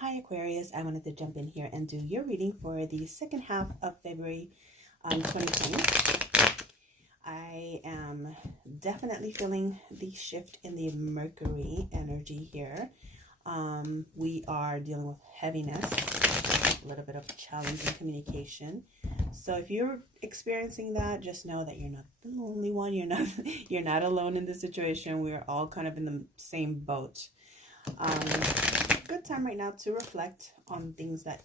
Hi Aquarius, I wanted to jump in here and do your reading for the second half of February 2020. I am definitely feeling the shift in the Mercury energy here. We are dealing with heaviness, a little bit of challenging communication. So if you're experiencing that, just know that you're not the only one. You're not alone in this situation. We're all kind of in the same boat. Good time right now to reflect on things that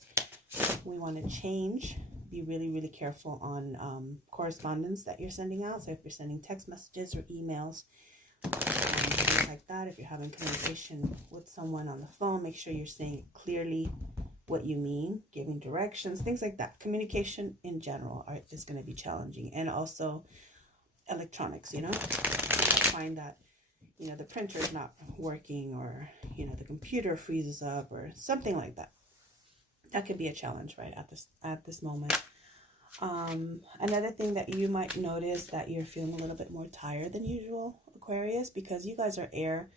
we want to change. Be really, really careful on correspondence that you're sending out. So if you're sending text messages or emails, things like that, if you're having communication with someone on the phone, make sure you're saying clearly what you mean, giving directions, things like that. Communication in general is going to be challenging. And also electronics, find that the printer is not working, or the computer freezes up or something like that. That could be a challenge right at this moment. Another thing that you might notice, that you're feeling a little bit more tired than usual, Aquarius, because you guys are air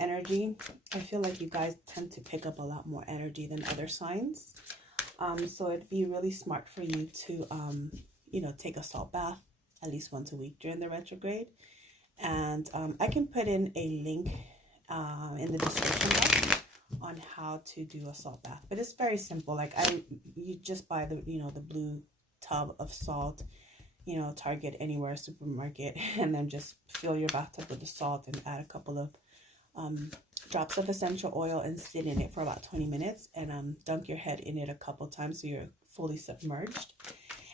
energy. I feel like you guys tend to pick up a lot more energy than other signs. So it'd be really smart for you to take a salt bath at least once a week during the retrograde. And I can put in a link in the description box on how to do a salt bath, but it's very simple. Like you just buy the the blue tub of salt, Target, anywhere, supermarket, and then just fill your bathtub with the salt and add a couple of drops of essential oil and sit in it for about 20 minutes and dunk your head in it a couple times so you're fully submerged.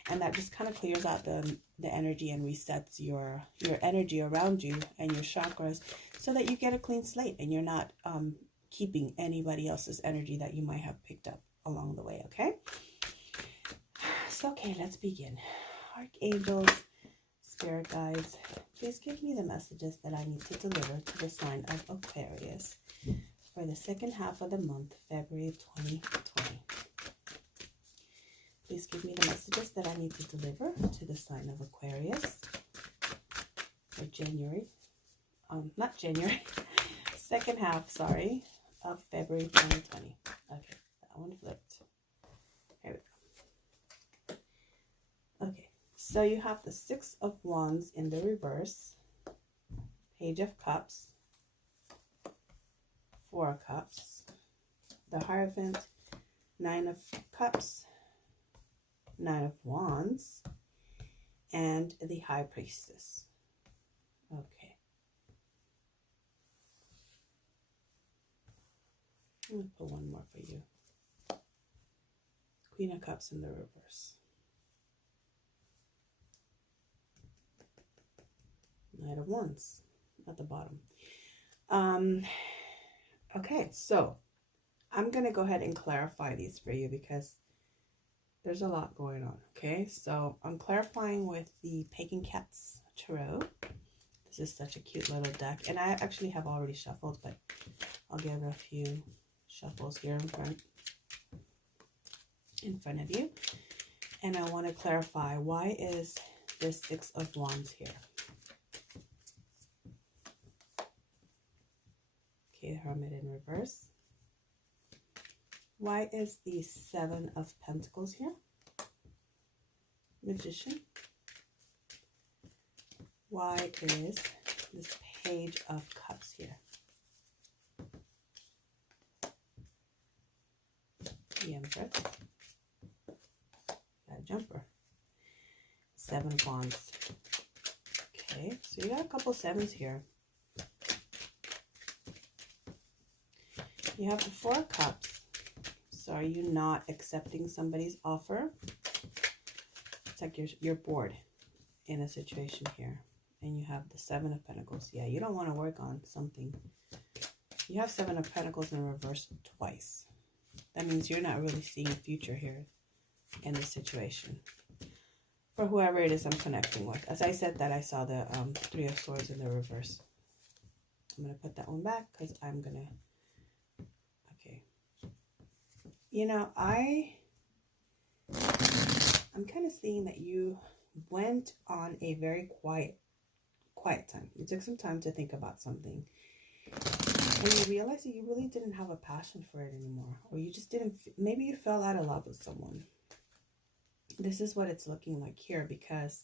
And that just kind of clears out the energy and resets your energy around you and your chakras, so that you get a clean slate and you're not keeping anybody else's energy that you might have picked up along the way, okay? So, okay, let's begin. Archangels, spirit guides, please give me the messages that I need to deliver to the sign of Aquarius for the second half of the month, February 2020. Please give me the messages that I need to deliver to the sign of Aquarius for January, not January, second half, sorry, of February 2020. Okay, that one flipped. Here we go. Okay, so you have the Six of Wands in the reverse, Page of Cups, Four of Cups, the Hierophant, Nine of Cups, Nine of Wands, and the High Priestess. Okay. I'm going to put one more for you. Queen of Cups in the reverse. Knight of Wands at the bottom. Okay, so I'm going to go ahead and clarify these for you because there's a lot going on, okay? So I'm clarifying with the Pagan Cats Tarot. This is such a cute little deck. And I actually have already shuffled, but I'll give a few shuffles here in front of you. And I want to clarify, why is this Six of Wands here? Okay, Hermit in reverse. Why is the Seven of Pentacles here? Magician. Why is this Page of Cups here? The Empress. That Jumper. Seven of Wands. Okay, so you got a couple sevens here. You have the Four of Cups. So are you not accepting somebody's offer? It's like you're bored in a situation here. And you have the Seven of Pentacles. Yeah, you don't want to work on something. You have Seven of Pentacles in reverse twice. That means you're not really seeing a future here in this situation. For whoever it is I'm connecting with. As I said that, I saw the Three of Swords in the reverse. I'm going to put that one back because I'm going to... I'm kind of seeing that you went on a very quiet time. You took some time to think about something. And you realize that you really didn't have a passion for it anymore. Or you just didn't, maybe you fell out of love with someone. This is what it's looking like here, because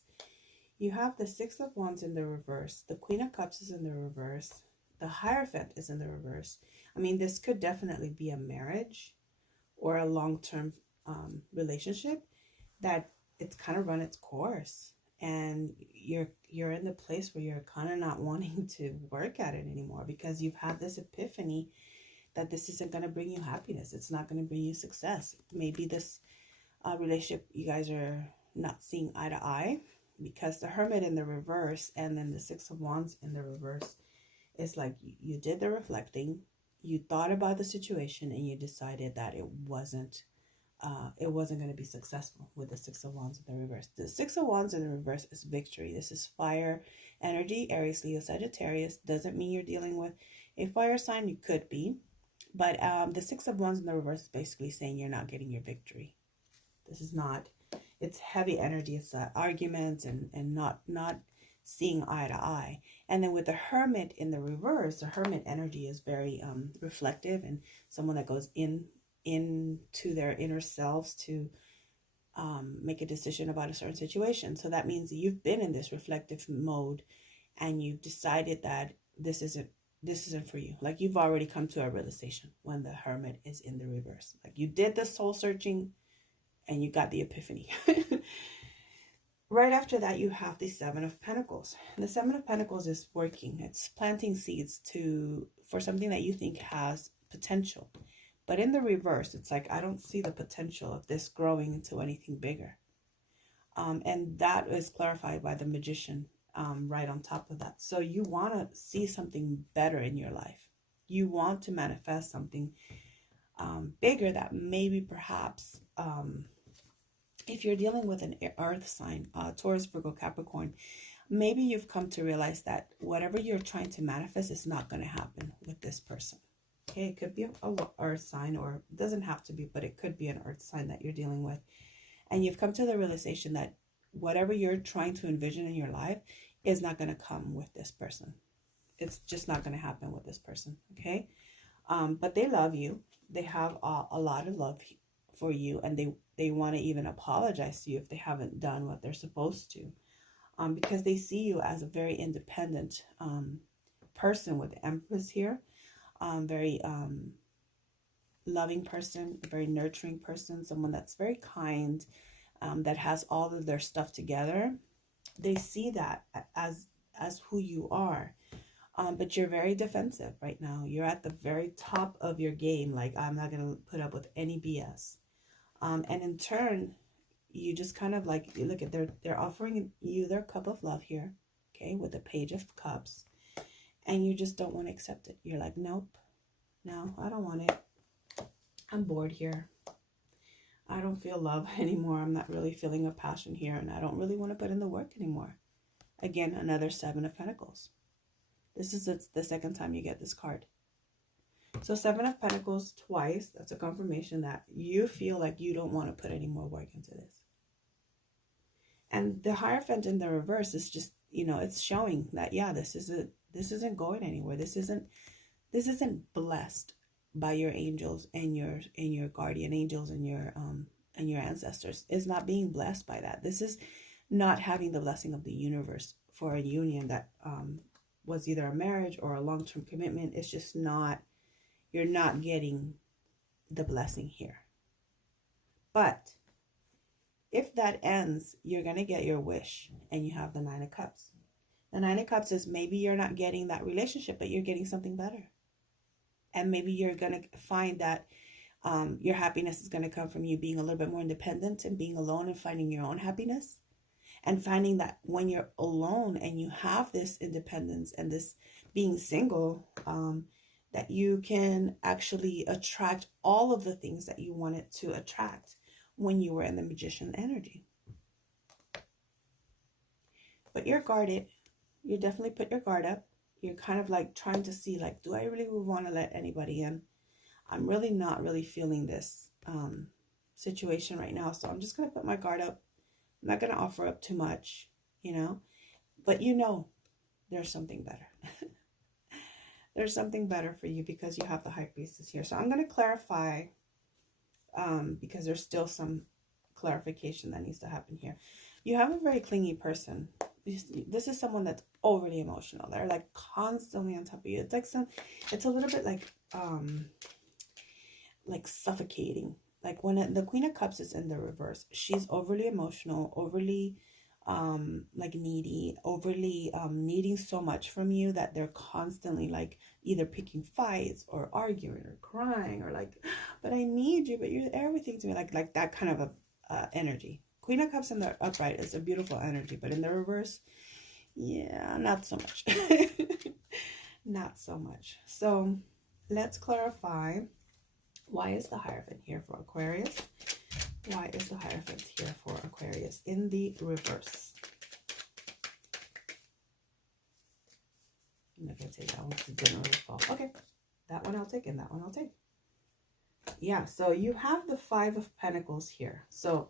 you have the Six of Wands in the reverse. The Queen of Cups is in the reverse. The Hierophant is in the reverse. I mean, this could definitely be a marriage or a long-term relationship that it's kind of run its course. And you're in the place where you're kind of not wanting to work at it anymore, because you've had this epiphany that this isn't going to bring you happiness. It's not going to bring you success. Maybe this relationship, you guys are not seeing eye to eye, because the Hermit in the reverse and then the Six of Wands in the reverse is like you did the reflecting, you thought about the situation, and you decided that it wasn't going to be successful with the Six of Wands in the reverse. The Six of Wands in the reverse is victory. This is fire energy, Aries, Leo, Sagittarius. Doesn't mean you're dealing with a fire sign. You could be. But the Six of Wands in the reverse is basically saying you're not getting your victory. This is not, it's heavy energy. It's arguments and not seeing eye to eye. And then with the Hermit in the reverse, the Hermit energy is very reflective, and someone that goes into their inner selves to make a decision about a certain situation. So that means that you've been in this reflective mode, and you've decided that this isn't for you. Like, you've already come to a realization when the Hermit is in the reverse. Like, you did the soul searching and you got the epiphany. Right after that, you have the Seven of Pentacles. And the Seven of Pentacles is working. It's planting seeds for something that you think has potential. But in the reverse, it's like, I don't see the potential of this growing into anything bigger. And that is clarified by the Magician right on top of that. So you want to see something better in your life. You want to manifest something bigger that maybe perhaps, if you're dealing with an earth sign, Taurus, Virgo, Capricorn, maybe you've come to realize that whatever you're trying to manifest is not going to happen with this person. Okay, it could be a earth sign, or it doesn't have to be, but it could be an earth sign that you're dealing with. And you've come to the realization that whatever you're trying to envision in your life is not going to come with this person. It's just not going to happen with this person, okay? But they love you. They have a lot of love for you, and they want to even apologize to you if they haven't done what they're supposed to, because they see you as a very independent person with the Empress here. Very loving person, very nurturing person, someone that's very kind, that has all of their stuff together. They see that as who you are, but you're very defensive right now. You're at the very top of your game. Like, I'm not going to put up with any BS. And in turn, you just kind of like, look at, they're offering you their cup of love here, okay, with the Page of Cups. And you just don't want to accept it. You're like, nope, no, I don't want it. I'm bored here. I don't feel love anymore. I'm not really feeling a passion here, and I don't really want to put in the work anymore. Again, another Seven of Pentacles. This is the second time you get this card. So Seven of Pentacles twice, that's a confirmation that you feel like you don't want to put any more work into this. And the Hierophant in the reverse is just, you know, it's showing that, yeah, this isn't going anywhere. This isn't blessed by your angels and your guardian angels and your ancestors. It's not being blessed by that. This is not having the blessing of the universe for a union that was either a marriage or a long-term commitment. It's just not, you're not getting the blessing here. But if that ends, you're going to get your wish, and you have the Nine of Cups. The Nine of Cups is maybe you're not getting that relationship, but you're getting something better. And maybe you're going to find that your happiness is going to come from you being a little bit more independent and being alone and finding your own happiness. And finding that when you're alone and you have this independence and this being single, that you can actually attract all of the things that you wanted to attract when you were in the Magician energy. But you're guarded. You definitely put your guard up. You're kind of like trying to see, like, do I really want to let anybody in? I'm really not really feeling this situation right now. So I'm just going to put my guard up. I'm not going to offer up too much, you know. But you know there's something better. there's something better for you because you have the High Priestess here. So I'm going to clarify because there's still some clarification that needs to happen here. You have a very clingy person. This is someone that's overly emotional. They're like constantly on top of you. It's like it's a little bit like suffocating. Like when the Queen of Cups is in the reverse, she's overly emotional, overly like needy, overly needing so much from you that they're constantly like either picking fights or arguing or crying or like, but I need you, but you're everything to me, like that kind of a energy. Queen of Cups in the upright is a beautiful energy, but in the reverse, yeah, not so much. Not so much. So let's clarify, why is the Hierophant here for Aquarius? Why is the Hierophant here for Aquarius in the reverse? I'm not going to take that one because it didn't really fall. Okay, that one I'll take and that one I'll take. Yeah, so you have the Five of Pentacles here. So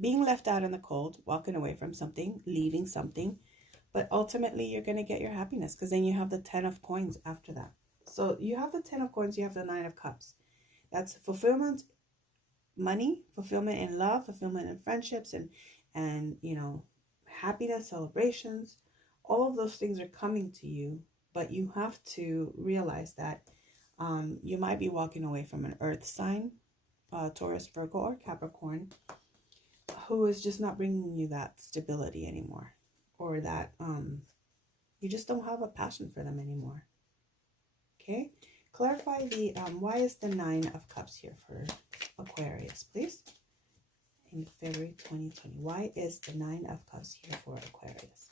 being left out in the cold, walking away from something, leaving something, but ultimately you're going to get your happiness because then you have the 10 of Coins after that. So you have the 10 of Coins, you have the 9 of Cups. That's fulfillment, money, fulfillment in love, fulfillment in friendships, and you know, happiness, celebrations. All of those things are coming to you, but you have to realize that you might be walking away from an earth sign, Taurus, Virgo, or Capricorn, who is just not bringing you that stability anymore, or that you just don't have a passion for them anymore. Okay, clarify the why is the 9 of Cups here for Aquarius, please, in February 2020. Why is the 9 of Cups here for Aquarius?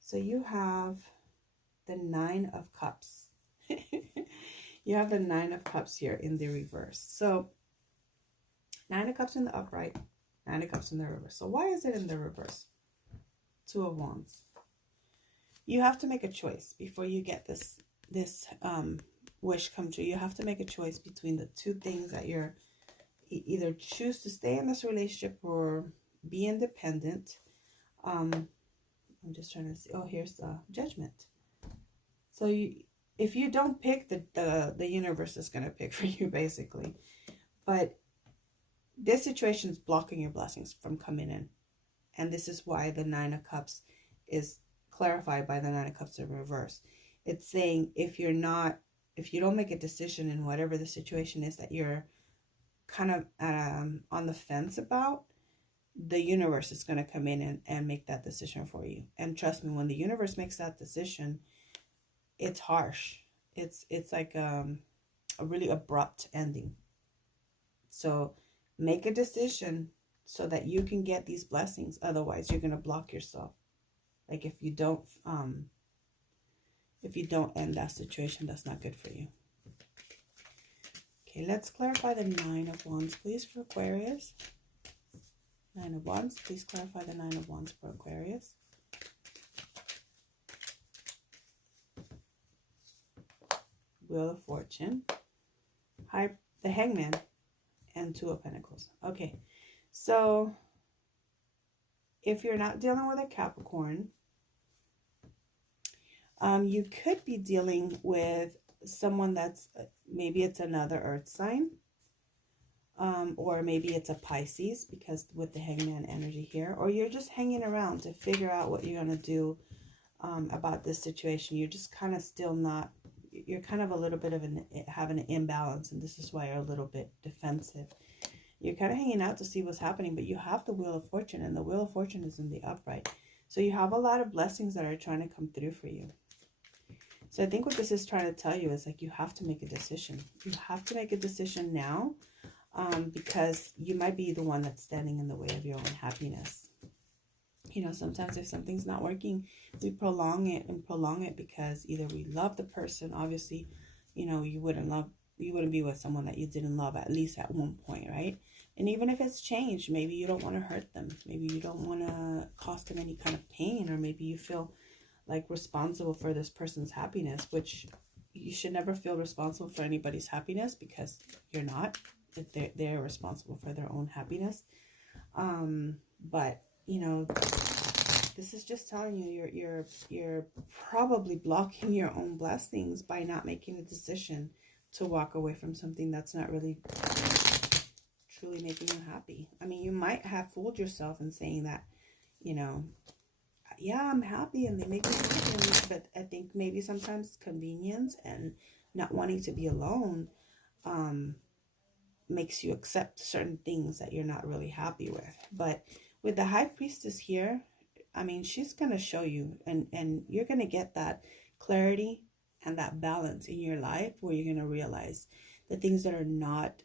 So you have the 9 of Cups. You have the 9 of Cups here in the reverse. So 9 of Cups in the upright, 9 of Cups in the reverse. So why is it in the reverse? 2 of Wands. You have to make a choice before you get this wish come true. You have to make a choice between the two things that you're either choose to stay in this relationship or be independent. I'm just trying to see. Oh, here's the Judgment. So if you don't pick, the universe is going to pick for you, basically. But this situation is blocking your blessings from coming in. And this is why the 9 of Cups is clarified by the 9 of Cups in reverse. It's saying if you don't make a decision in whatever the situation is that you're kind of on the fence about, the universe is going to come in and make that decision for you. And trust me, when the universe makes that decision, it's harsh. It's like a really abrupt ending. So make a decision so that you can get these blessings. Otherwise, you're going to block yourself. Like if you don't end that situation, that's not good for you. Okay, let's clarify the 9 of Wands, please, for Aquarius. 9 of Wands, please clarify the 9 of Wands for Aquarius. Wheel of Fortune, the Hangman, and 2 of Pentacles. Okay, so if you're not dealing with a Capricorn, you could be dealing with someone that's, maybe it's another earth sign, or maybe it's a Pisces, because with the Hangman energy here, or you're just hanging around to figure out what you're going to do about this situation. You're just kind of still not, you're kind of a little bit of having an imbalance, and this is why you're a little bit defensive. You're kind of hanging out to see what's happening, but you have the Wheel of Fortune, and the Wheel of Fortune is in the upright. So you have a lot of blessings that are trying to come through for you. So I think what this is trying to tell you is like you have to make a decision. You have to make a decision now, because you might be the one that's standing in the way of your own happiness. You know, sometimes if something's not working, we prolong it because either we love the person. Obviously, you know, you wouldn't be with someone that you didn't love at least at one point, right? And even if it's changed, maybe you don't want to hurt them. Maybe you don't want to cause them any kind of pain, or maybe you feel like responsible for this person's happiness, which you should never feel responsible for anybody's happiness, because you're not. They're responsible for their own happiness. But, you know, This is just telling you you're probably blocking your own blessings by not making a decision to walk away from something that's not really truly making you happy. I mean, you might have fooled yourself in saying that, you know, yeah, I'm happy and they make me happy, but I think maybe sometimes convenience and not wanting to be alone makes you accept certain things that you're not really happy with. But with the High Priestess here, I mean, she's going to show you, and you're going to get that clarity and that balance in your life where you're going to realize the things that are not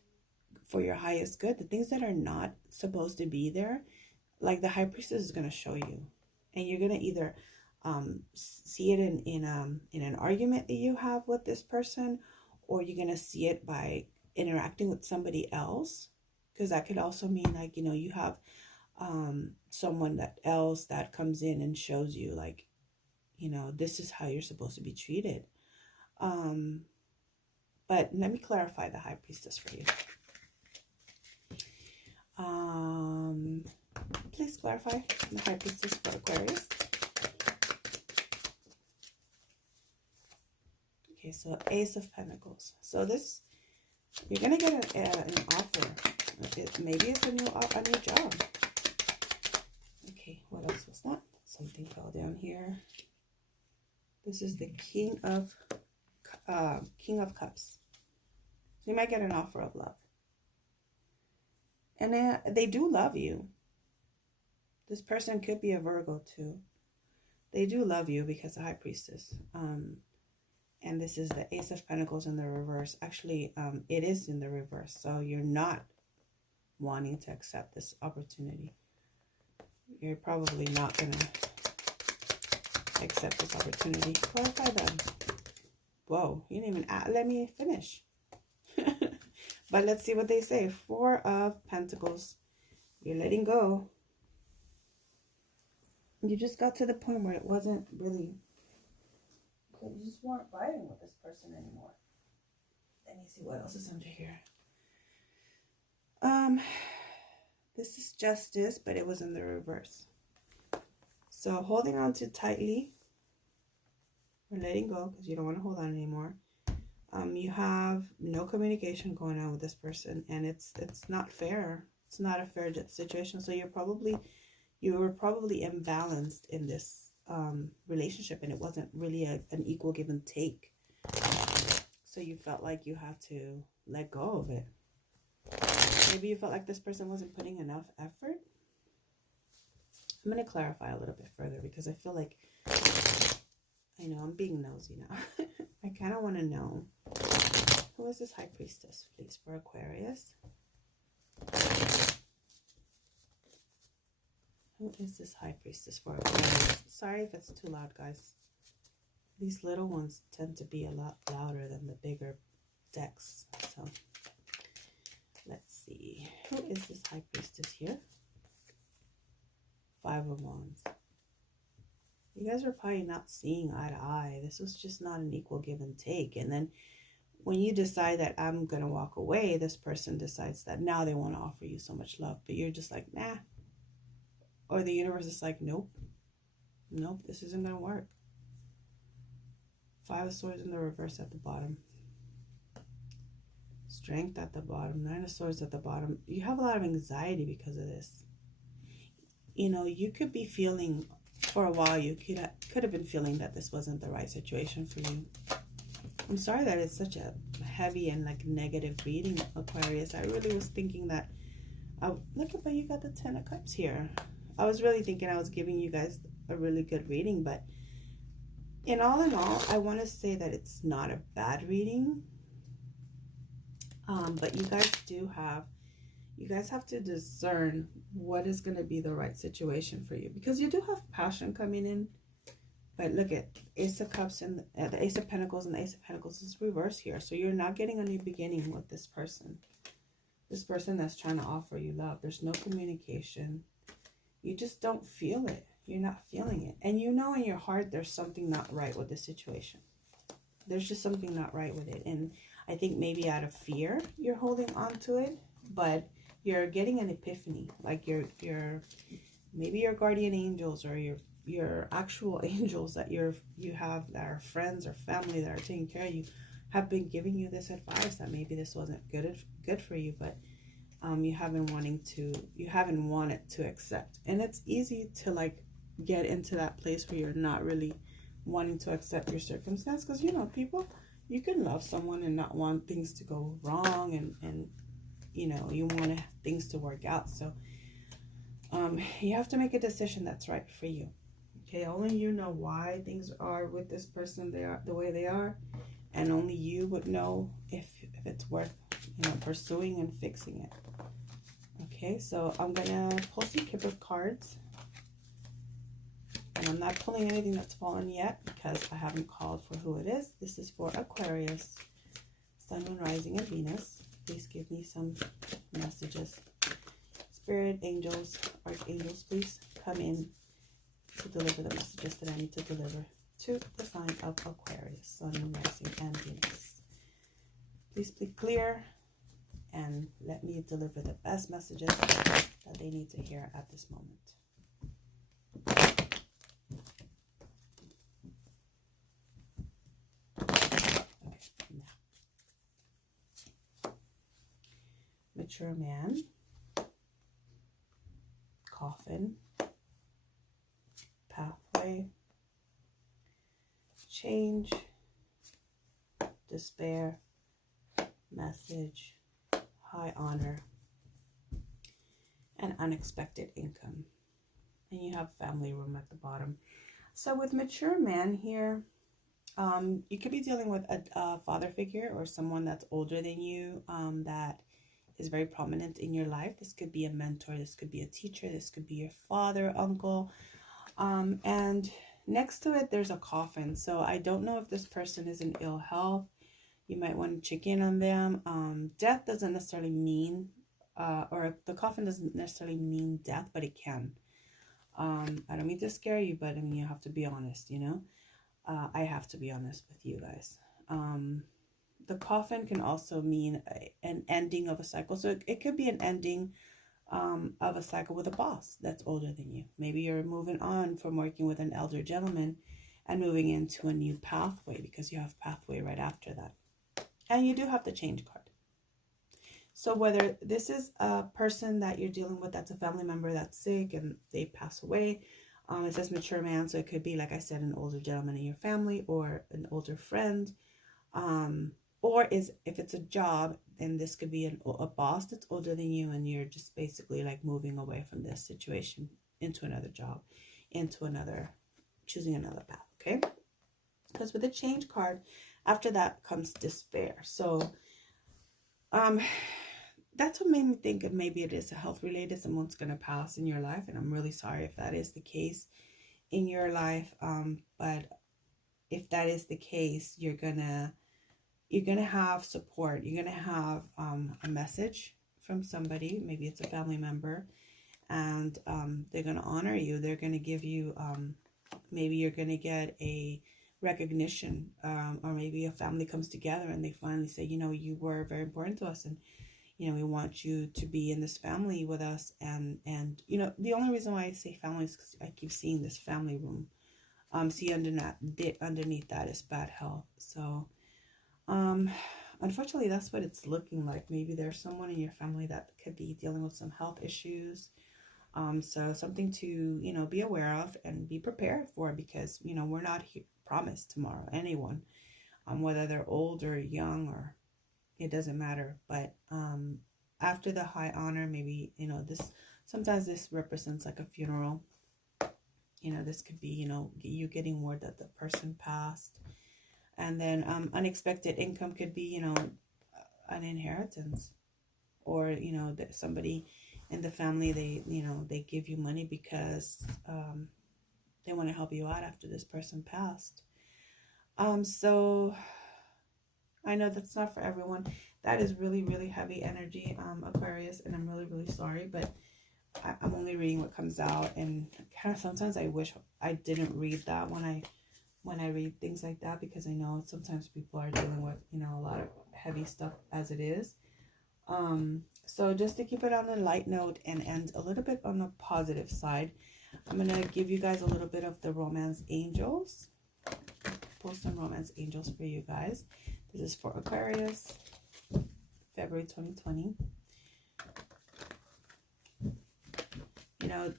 for your highest good, the things that are not supposed to be there, like the High Priestess is going to show you. And you're going to either see it in an argument that you have with this person, or you're going to see it by interacting with somebody else, because that could also mean, like, you know, you have someone else that comes in and shows you, like, you know, this is how you're supposed to be treated. But let me clarify the High Priestess for you. Please clarify the High Priestess for Aquarius. Okay, so Ace of Pentacles. So this, you're gonna get an offer. Maybe it's a new job. Okay, what else was that? Something fell down here. This is the King of Cups. So you might get an offer of love. And they do love you. This person could be a Virgo too. They do love you because the High Priestess. And this is the Ace of Pentacles in the reverse. Actually, it is in the reverse. So you're not wanting to accept this opportunity. You're probably not going to accept this opportunity. Clarify them. Whoa, you didn't even let me finish. But let's see what they say. Four of Pentacles. You're letting go. You just got to the point where it wasn't really... You just weren't vibing with this person anymore. Let me see what else is under here. This is Justice, but it was in the reverse. So holding on too tightly. Or letting go because you don't want to hold on anymore. You have no communication going on with this person, and it's not fair. It's not a fair situation. So you were probably imbalanced in this relationship, and it wasn't really an equal give and take. So you felt like you had to let go of it. Maybe you felt like this person wasn't putting enough effort. I'm going to clarify a little bit further because I feel like, I know I'm being nosy now. I kind of want to know, who is this High Priestess, please, for Aquarius? Who is this High Priestess for Aquarius? Sorry if it's too loud, guys. These little ones tend to be a lot louder than the bigger decks. So, let's see. Who is this High Priestess here? Five of Wands. You guys are probably not seeing eye to eye. This was just not an equal give and take. And then when you decide that I'm going to walk away, this person decides that now they want to offer you so much love. But you're just like, nah. Or the universe is like, nope. Nope, this isn't going to work. Five of Swords in the reverse at the bottom. Strength at the bottom. Nine of Swords at the bottom. You have a lot of anxiety because of this. You know, you could be feeling... For a while, you could have been feeling that this wasn't the right situation for you. I'm sorry that it's such a heavy and like negative reading, Aquarius. I really was thinking that... look at, but you got the Ten of Cups here. I was really thinking I was giving you guys a really good reading, but in all, I want to say that it's not a bad reading. But you guys have to discern what is going to be the right situation for you, because you do have passion coming in. But look at Ace of Cups and the Ace of Pentacles, and the Ace of Pentacles is reverse here. So you're not getting a new beginning with this person. This person that's trying to offer you love. There's no communication. You just don't feel it. You're not feeling it. And you know in your heart there's something not right with this situation. There's just something not right with it. And I think maybe out of fear you're holding on to it. But you're getting an epiphany. Like maybe your guardian angels or your your actual angels that you have that are friends or family that are taking care of you have been giving you this advice that maybe this wasn't good for you, but you haven't wanted to accept. And it's easy to like get into that place where you're not really wanting to accept your circumstance, because people, you can love someone and not want things to go wrong, and you want things to work out. So you have to make a decision that's right for you. Okay, only you know why things are with this person they are the way they are, and only you would know if it's worth pursuing and fixing it. Okay, so I'm gonna pull some Kipper cards, and I'm not pulling anything that's fallen yet because I haven't called for who it is. This is for Aquarius, Sun, Moon, Rising, and Venus. Please give me some messages. Spirit, angels, archangels, please come in to deliver the messages that I need to deliver to the sign of Aquarius, Sun, Moon, Rising, and Venus. Please be clear and let me deliver the best messages that they need to hear at this moment. Okay, now. Mature man, coffin, pathway, change, despair, message, high honor, and unexpected income. And you have family room at the bottom. So with mature man here, you could be dealing with a father figure or someone that's older than you, that is very prominent in your life. This could be a mentor, this could be a teacher, this could be your father, uncle, and next to it there's a coffin. So I don't know if this person is in ill health. You might want to check in on them. Death doesn't necessarily mean, or the coffin doesn't necessarily mean death, but it can. I don't mean to scare you, but I mean, you have to be honest, I have to be honest with you guys. The coffin can also mean an ending of a cycle. So it could be an ending of a cycle with a boss that's older than you. Maybe you're moving on from working with an elder gentleman and moving into a new pathway, because you have pathway right after that. And you do have the change card. So whether this is a person that you're dealing with that's a family member that's sick and they pass away, it says mature man, so it could be, like I said, an older gentleman in your family or an older friend. Or if it's a job, then this could be a boss that's older than you, and you're just basically like moving away from this situation into another job, choosing another path, okay? Because with the change card, after that comes despair. So that's what made me think of maybe it is a health related, someone's going to pass in your life, and I'm really sorry if that is the case in your life. But if that is the case, you're gonna have support. You're gonna have a message from somebody, maybe it's a family member, and they're gonna honor you. They're gonna give you maybe you're gonna get a recognition, or maybe a family comes together and they finally say, you were very important to us, and we want you to be in this family with us. And the only reason why I say family is because I keep seeing this family room. See, underneath that is bad health. So unfortunately, that's what it's looking like. Maybe there's someone in your family that could be dealing with some health issues. So something to, be aware of and be prepared for, because, we're not promised tomorrow, anyone, whether they're old or young, or it doesn't matter. But after the high honor, maybe, sometimes this represents like a funeral. This could be, you getting word that the person passed. And then unexpected income could be, an inheritance, or, that somebody in the family, they give you money because they want to help you out after this person passed. So I know that's not for everyone. That is really, really heavy energy, Aquarius, and I'm really, really sorry, but I'm only reading what comes out, and kind of sometimes I wish I didn't read that when I read things like that, because I know sometimes people are dealing with, a lot of heavy stuff as it is. So just to keep it on a light note and end a little bit on the positive side, I'm going to give you guys a little bit of the romance angels. Pull some romance angels for you guys. This is for Aquarius, February 2020. You know,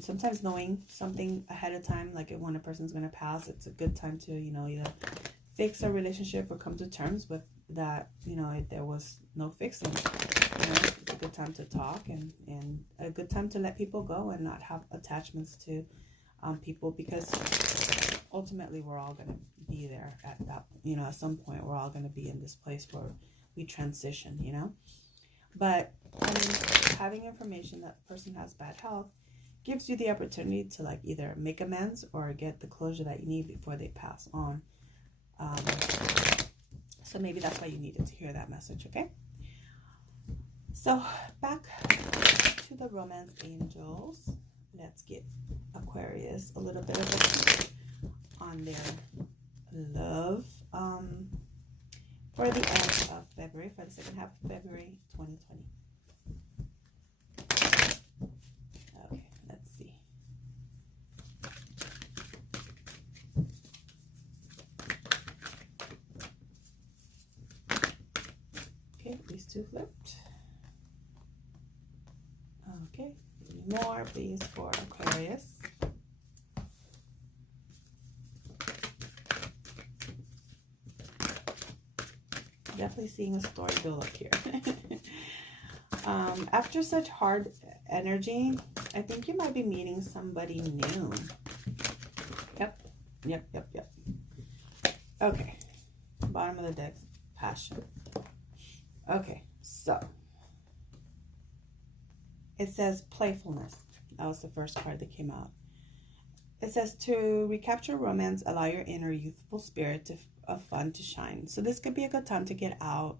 sometimes knowing something ahead of time, like when a person's going to pass, it's a good time to, you know, either fix a relationship or come to terms with that, you know, if there was no fixing. You know, it's a good time to talk and a good time to let people go and not have attachments to people, because ultimately we're all going to be there at that, you know, at some point we're all going to be in this place where we transition, you know. But I mean, having information that the person has bad health gives you the opportunity to like either make amends or get the closure that you need before they pass on. So maybe that's why you needed to hear that message, okay? So back to the romance angels. Let's give Aquarius a little bit of a on their love for the end of February, for the second half of February 2020. Okay, let's see. Okay, these two flipped. Okay, more please for Aquarius. Definitely seeing a story build up here. After such hard energy, I think you might be meeting somebody new. Yep. Okay, bottom of the deck, passion. Okay, so it says playfulness. That was the first card that came out. It says to recapture romance, allow your inner youthful spirit of fun to shine. So this could be a good time to get out.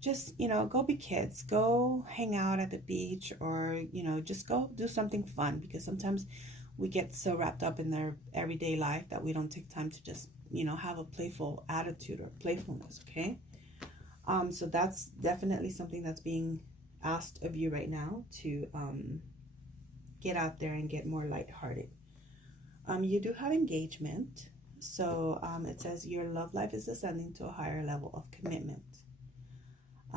Just, you know, go be kids. Go hang out at the beach, or, you know, just go do something fun, because sometimes we get so wrapped up in their everyday life that we don't take time to just, you know, have a playful attitude or playfulness, okay? So that's definitely something that's being asked of you right now, to get out there and get more lighthearted. You do have engagement. So it says your love life is ascending to a higher level of commitment.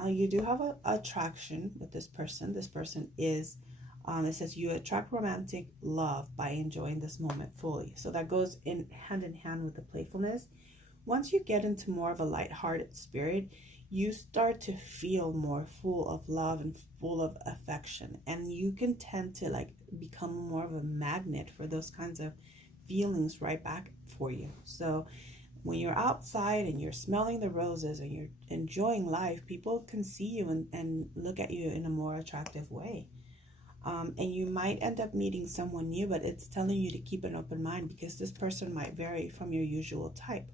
You do have a attraction with this person. This person is, it says you attract romantic love by enjoying this moment fully. So that goes in hand with the playfulness. Once you get into more of a lighthearted spirit, you start to feel more full of love and full of affection. And you can tend to like become more of a magnet for those kinds of feelings right back for you. So when you're outside and you're smelling the roses and you're enjoying life, people can see you and look at you in a more attractive way. And you might end up meeting someone new, but it's telling you to keep an open mind, because this person might vary from your usual type.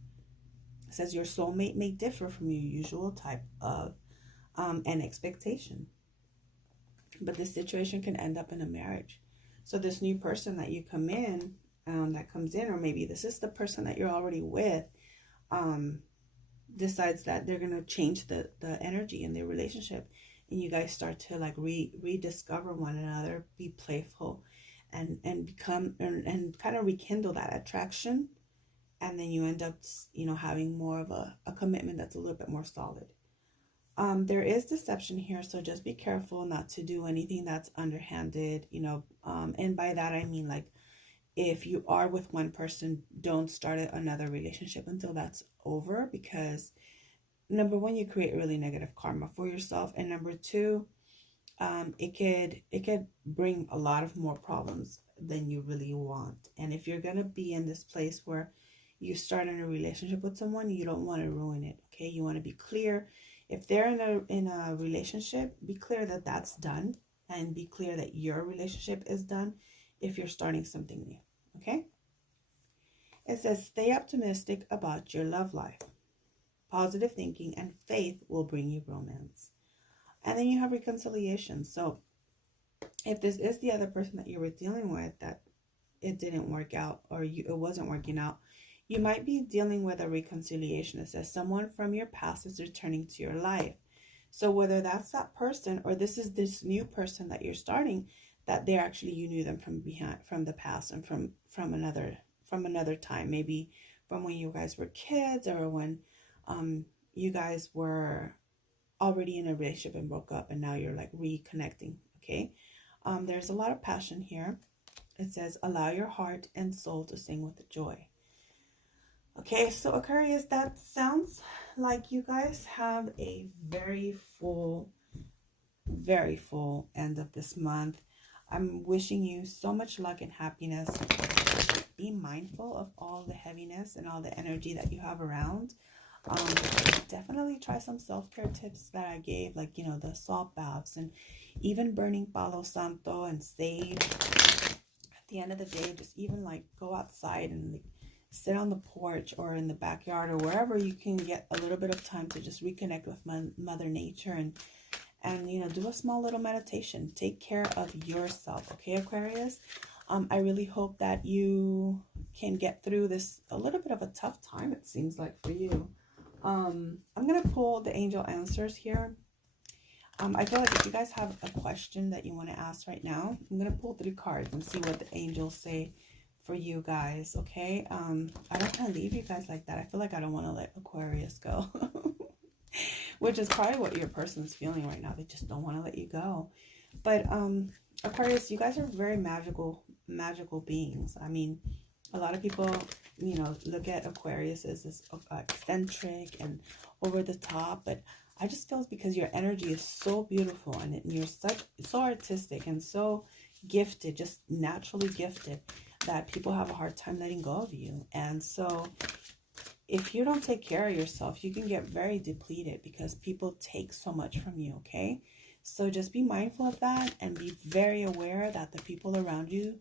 It says your soulmate may differ from your usual type of an expectation. But this situation can end up in a marriage. So this new person that you come in, that comes in, or maybe this is the person that you're already with, decides that they're going to change the energy in their relationship, and you guys start to like rediscover one another, be playful, and become and kind of rekindle that attraction, and then you end up, you know, having more of a commitment that's a little bit more solid. There is deception here, so just be careful not to do anything that's underhanded, you know, and by that I mean, like, if you are with one person, don't start another relationship until that's over, because number one, you create really negative karma for yourself, and number two, it could bring a lot of more problems than you really want. And if you're gonna be in this place where you start in a relationship with someone, you don't want to ruin it. Okay, you want to be clear. If they're in a relationship, be clear that that's done, and be clear that your relationship is done if you're starting something new. Okay, it says stay optimistic about your love life. Positive thinking and faith will bring you romance. And then you have reconciliation. So if this is the other person that you were dealing with, that it didn't work out, or it wasn't working out, you might be dealing with a reconciliation. It says someone from your past is returning to your life. So whether that's that person or this is this new person that you're starting, that they're actually, you knew them from behind, from the past, and from another time, maybe from when you guys were kids, or when you guys were already in a relationship and broke up, and now you're like reconnecting. Okay. There's a lot of passion here. It says, allow your heart and soul to sing with joy. Okay, so Aquarius, that sounds like you guys have a very full end of this month. I'm wishing you so much luck and happiness. Be mindful of all the heaviness and all the energy that you have around. Definitely try some self-care tips that I gave, like, you know, the salt baths, and even burning Palo Santo and sage. At the end of the day, just even like go outside and like sit on the porch or in the backyard or wherever you can get a little bit of time to just reconnect with Mother Nature, and you know, do a small little meditation. Take care of yourself, okay, Aquarius? I really hope that you can get through this a little bit of a tough time, it seems like, for you. I'm going to pull the angel answers here. I feel like if you guys have a question that you want to ask right now, I'm going to pull 3 cards and see what the angels say for you guys, okay? I don't want to leave you guys like that. I feel like I don't want to let Aquarius go. Which is probably what your person's feeling right now. They just don't want to let you go. But Aquarius, you guys are very magical beings. I mean, a lot of people, you know, look at Aquarius as this eccentric and over the top, but I just feel it's because your energy is so beautiful, and you're so artistic and so gifted, just naturally gifted, that people have a hard time letting go of you. And so if you don't take care of yourself, you can get very depleted because people take so much from you, okay? So just be mindful of that, and be very aware that the people around you,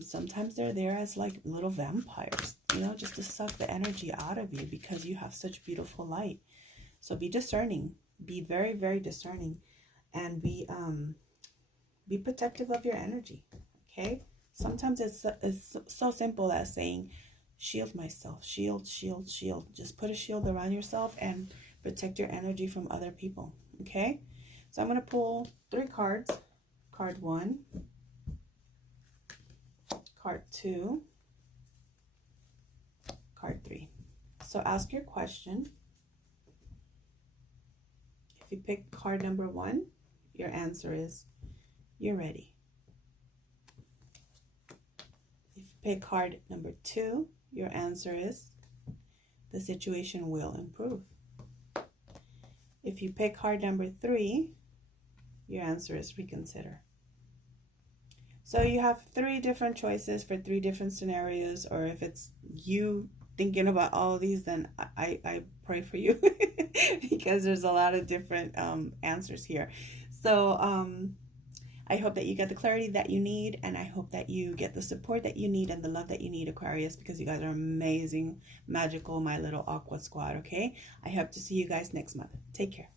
sometimes they're there as like little vampires, you know, just to suck the energy out of you because you have such beautiful light. So be discerning, be very, very discerning, and be protective of your energy, okay? Sometimes it's so simple as saying, shield myself, shield, shield, shield. Just put a shield around yourself and protect your energy from other people, okay? So I'm going to pull 3 cards. Card 1, card 2, card 3. So ask your question. If you pick card number 1, your answer is, you're ready. If you pick card number 2, your answer is, the situation will improve. If you pick card number 3, your answer is reconsider. So you have 3 different choices for 3 different scenarios, or if it's you thinking about all of these, then I pray for you because there's a lot of different answers here. So I hope that you get the clarity that you need, and I hope that you get the support that you need and the love that you need, Aquarius, because you guys are amazing, magical, my little Aqua squad, okay? I hope to see you guys next month. Take care.